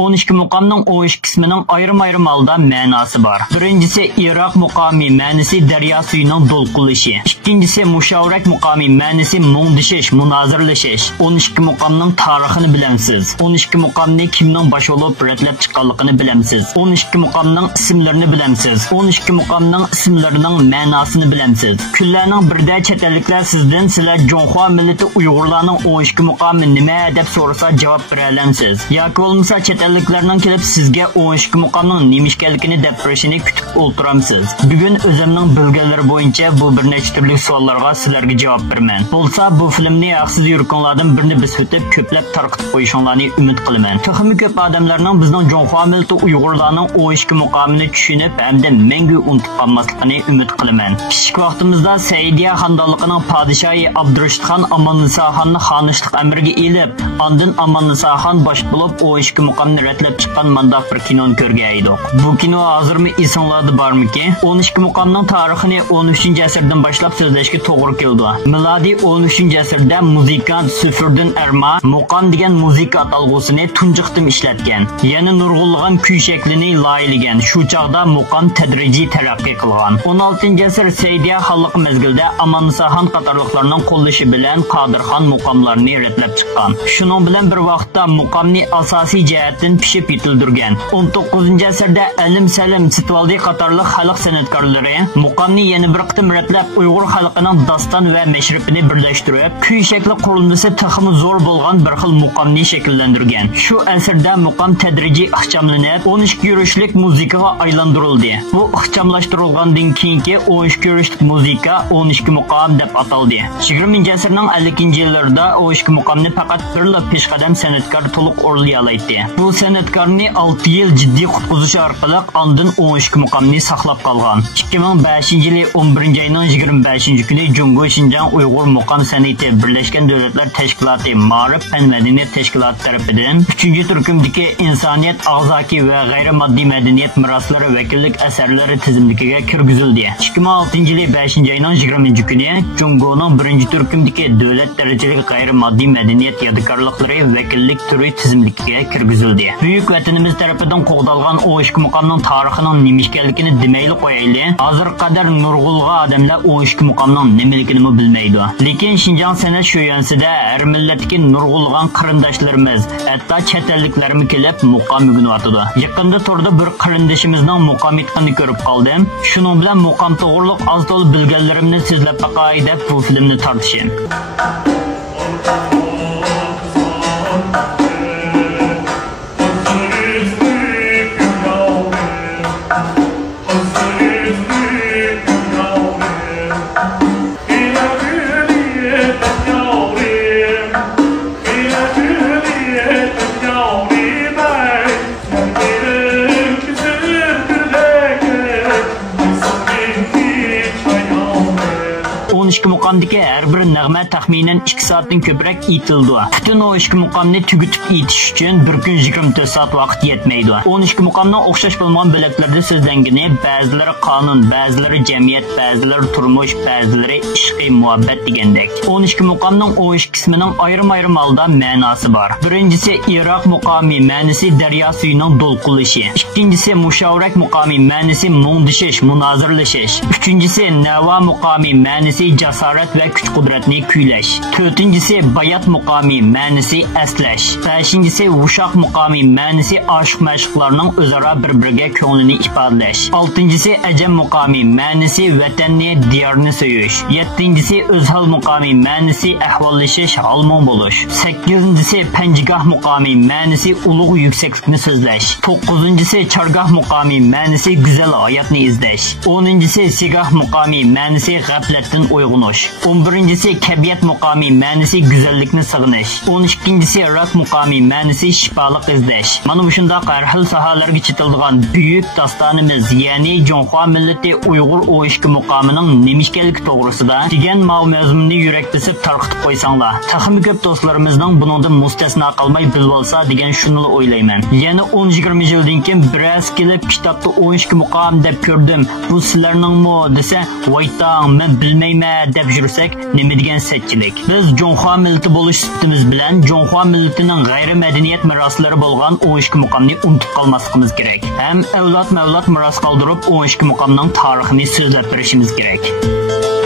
12 muqamning 12 qismining ayrim-ayrim holda ma'nosi bor. Birinchisi Iroq muqami, ma'nosi daryo suyining to'lqinlashi. Ikkinchisi mushavarat muqami, ma'nosi mungdishish, munozirlashish. 12 muqamning tarixini bilamsiz. 12 muqamni kimning bosh bo'lib ratlab chiqqanligini bilamsiz. 12 muqamning ismlarini bilamsiz. 12 muqamning ismlarining ma'nosini bilamsiz. Kunlarning birida chet elliklar sizdan sizlar Jonghua millati Uyg'urlarning 12 muqami nima deb so'rasa javob bera olasiz. Yoki bo'lmasa chet elliklarning kelib sizga 12 muqamning nima ekanligini deb berishini kutib o'tiramsiz. Bugun o'zimning bilganlari bo'yicha bu bir nechta turli savollarga sizlarga javob beraman. Bo'lsa bu filmni haqsiz yurkunlardan birini bisitib ko'plab tarqatib qo'yishinglarni umid qilaman. To'ximi ko'p odamlarning bizning Jonghua millati Uyg'urlarning 12 muqamini tushunib hamda mengu unutib qolmasligini umid qilaman. Kichik vaqtimizda Saidiya xonadonligining podshohi Abdurashidxon Amonniso xonni xonishlik amriga elib, ondan Amonniso xon bosh bo'lib 12 muqamni ratlab chiqqan mandaq bir kinoni ko'rgan edik. Bu kino hozirmi esinglarda bormiki? 12 muqamning tarixini 13-asrdan boshlab so'zlashga to'g'ri keldi. Milodiy 13-asrda muzikant Sufurdin Erma muqam degan muzika atalg'usini tunji qitim ishlatgan. Yana nurg'unlagan kuy shaklini loyihalagan. Shu chog'da muqam tadrijiy taraqqiy qilgan. 16-asr Saidiya xonligi mezgilida Amonniso xon qatorliqlarning qo'llashi bilan Qodirxon muqamlarni ratlab chiqqan. Shuning bilan bir vaqtda muqamni asosiy jihatdan pishib yetildirgan. 19-asrda Alim Salim Sitvaldi qatorliq xalq san'atkorlari muqamni yana bir qitim ratlab Uyg'ur xalqining doston va mashrifini birlashtirib, kuy shakli qurilmasi taxmi zo'r bo'lgan bir xil muqamni shakllantirgan. Shu asrda muqam tadrijiy ixchamlanib, 12 yurishlik muzikaga aylantirildi. Bu ixchamlashtirilgandan keyingi 12 yurishlik muzika 12 muqam deb ataldi. 20-asrning 50-yillarida 12 muqamni faqat birla peshqadam san'atkor to'liq o'rlay oladi. Bu san'atkorni 6 yil jiddiy qutqizish orqali ondan 12 muqamni saqlab qolgan. 2005-yili 11-oyning 25-kuni Jungo Xinjiang Uyg'ur muqam san'ati Birlashgan Davlatlar Tashkiloti Ma'rif fan madaniyat tashkiloti tomonidan 3-turkumdagi insoniyat og'zaki va g'ayri-moddiy madaniyat meroslari vakillik asarlari tizimligiga kirgizildi. 2006-yili 5-oyning 20-kuni Jungoning 1-turkumdagi davlat darajali g'ayri-moddiy madaniyat yodgorliklari vakillik turi tizimligiga kirgizildi. Buyuk vatanimiz tarafidan qo'g'dalgan 12 muqamning tarixining nima ekanligini demayli qo'yayli. Hozir qadar nurg'ulg'a odamlar 12 muqamning nimaligini bilmaydi. Lekin Xinjiang san'at sho'yansida har millatdagi nurg'ulg'an qarindoshlarimiz, hatto chet elliklarmi kelib muqam o'rganyotdi. Yaqinda turda bir qarindishimizning muqam etganini ko'rib qoldim. Shuning bilan muqam to'g'riliq oz to'la bilganlarimni sizlab baqay deb bu filmni tortishim. Muqamdagi har bir nag'ma taxminan 2 soatdan ko'proq aytildi. Butun 12 muqamni tugutib aytish uchun bir kun 24 soat vaqt yetmaydi. 12 muqamning o'xshash bo'lmagan bo'laklarda so'zlangani ba'zilari qonun, ba'zilari jamiyat, ba'zilari turmush, ba'zilari ishqiy muhabbat degandek. 12 muqamning 12 qismining ayrim-ayrim holda ma'nosi bor. Birinchisi Iroq muqami, ma'nosi daryo suyining to'lqinlashi. Ikkinchisi mushavarat muqami, ma'nosi mungdishish, munozirlashish. Uchinchisi Nava muqami, ma'nosi jasorat va kuch-qudratni kuylash. To'rtinchisi bayat muqami, ma'nosi aslash. Beshinchisi Vushoq muqami, ma'nosi oshiq-ma'shuqlarning o'zaro bir-biriga ko'nglini ifodalash. Oltinchisi Ajam muqami, ma'nosi vatanni, diyorni so'yish. Yettinchisi O'zhal muqami, ma'nosi ahvollashish, halmon bo'lish. Sakkizinchisi Panjigoh muqami, ma'nosi ulug' yuksaklikni so'zlash. To'qqizinchisi Chorgoh muqami, ma'nosi go'zal hayotni izlash. 10-si Sigoh muqami, ma'nosi g'aflatdan uyg'onish. 11-si Kabiyat muqami, ma'nosi go'zallikni sig'inish. 12-si Rak muqami, ma'nosi shifoliq izlash. Mana bu shunday har xil sohalarga chetilgan buyuk dostonimiz, ya'ni Jonghua millati Uyg'ur 12 muqamining nima ekanligi to'g'risida degan mavzuni yurakdasib tarqitib qo'ysanglar, taxmi ko'p do'stlarimizning buningdan mustasno qolmay bilib olsa degan shuni o'ylayman. Yana 10-20 yildan keyin biroz kelib kitobda 12 muqam deb ko'rdim. Bu sizlarningmi desa, "Voytang, men bilmayman" deb yursak, nima degan setchilik? Biz Jonghua millati bo'lish sifatimiz bilan Jonghua millatining g'ayri madaniyat meroslari bo'lgan 12 muqomni unutib qolmasligimiz kerak. Ham avlod-mavlod meros qoldirib 12 muqomning tarixini so'zlab berishimiz kerak.